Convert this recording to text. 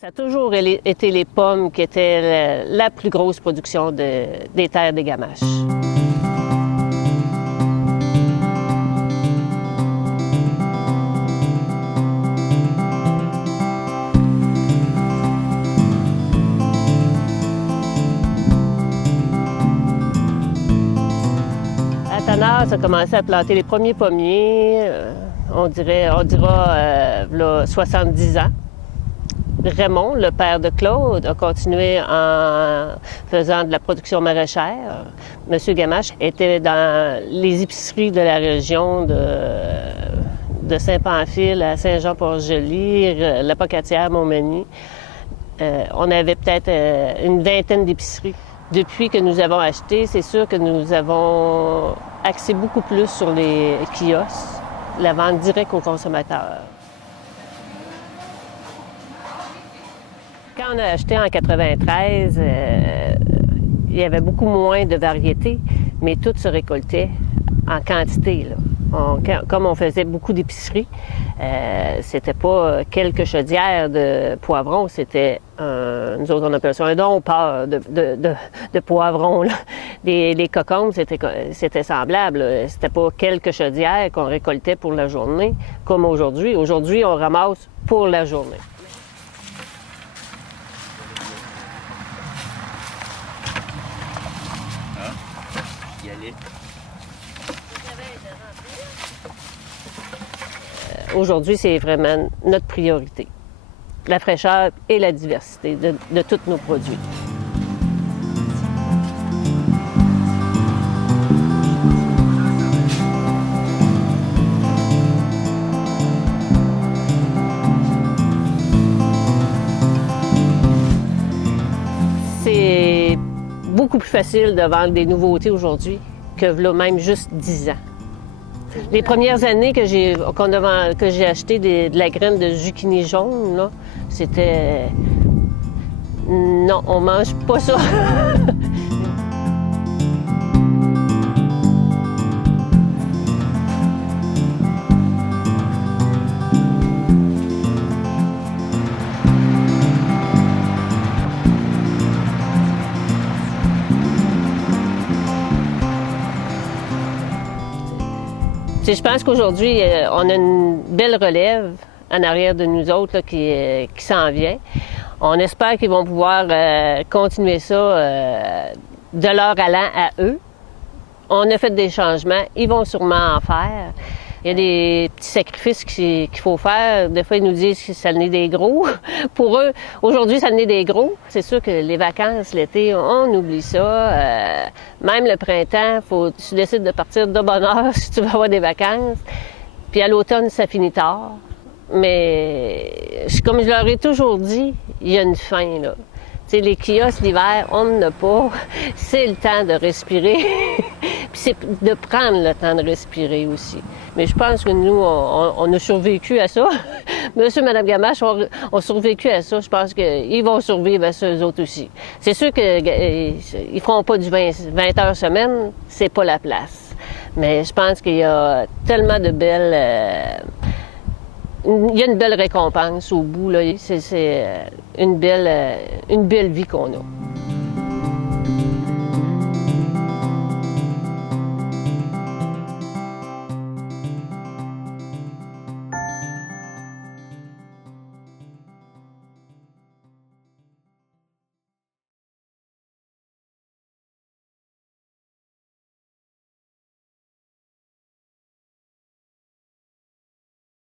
Ça a toujours été les pommes qui étaient la plus grosse production des terres des Gamaches. À Tanard, ça a commencé à planter les premiers pommiers, on dira, là, 70 ans. Raymond, le père de Claude, a continué en faisant de la production maraîchère. Monsieur Gamache était dans les épiceries de la région de Saint-Pamphile à Saint-Jean-Port-Joli, La Pocatière, Montmagny. On avait peut-être une vingtaine d'épiceries. Depuis que nous avons acheté, c'est sûr que nous avons axé beaucoup plus sur les kiosques, la vente directe aux consommateurs. Quand on a acheté en 93, il y avait beaucoup moins de variétés, mais tout se récoltait en quantité, là. Comme on faisait beaucoup d'épiceries, c'était pas quelques chaudières de poivrons, c'était, nous autres on appelle ça un dompeur de poivrons, là. Les cocombes, c'était semblable. C'était pas quelques chaudières qu'on récoltait pour la journée, comme aujourd'hui. Aujourd'hui, on ramasse pour la journée. Aujourd'hui, c'est vraiment notre priorité, la fraîcheur et la diversité de tous nos produits. C'est beaucoup plus facile de vendre des nouveautés aujourd'hui que là, même juste 10 ans. Les premières années que j'ai acheté de la graine de zucchini jaune, là, c'était... Non, on mange pas ça. Je pense qu'aujourd'hui, on a une belle relève en arrière de nous autres là, qui s'en vient. On espère qu'ils vont pouvoir continuer ça de leur allant à eux. On a fait des changements, ils vont sûrement en faire. Il y a des petits sacrifices qu'il faut faire. Des fois, ils nous disent que ça naît des gros. Pour eux, aujourd'hui, ça naît des gros. C'est sûr que les vacances, l'été, on oublie ça. Même le printemps, tu décides de partir de bonne heure si tu veux avoir des vacances. Puis à l'automne, ça finit tard. Mais comme je leur ai toujours dit, il y a une fin, là. T'sais, les kiosques l'hiver, on n'en a pas. C'est le temps de respirer. Puis c'est de prendre le temps de respirer aussi. Mais je pense que nous, on a survécu à ça. Monsieur et Mme Gamache ont survécu à ça. Je pense qu'ils vont survivre à ça, eux autres aussi. C'est sûr qu'ils ne feront pas du 20 heures semaine. C'est pas la place. Mais je pense qu'il y a tellement de belles... Il y a une belle récompense au bout, là. C'est une belle vie qu'on a.